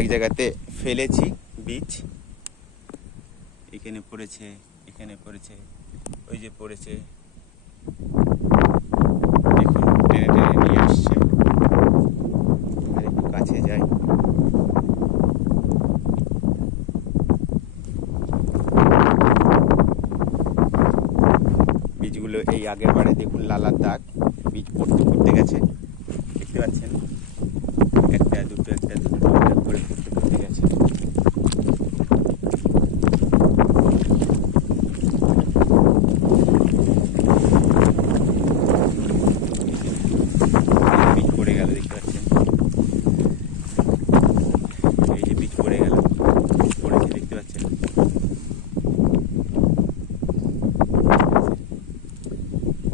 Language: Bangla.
এক জায়গাতে ফেলেছি বীজ। এখানে পড়েছে, এখানে পড়েছে, ওই যে পড়েছে, দেখুন টেনে টেনে নিয়ে আসছে। আর একটু কাছে যাই, বীজগুলো এই আগের বারে দেখুন লালার দাগ, বীজ পড়তে পড়তে গেছে, দেখতে পাচ্ছেন, একটা দুটো করে পড়তে পড়তে গেছে।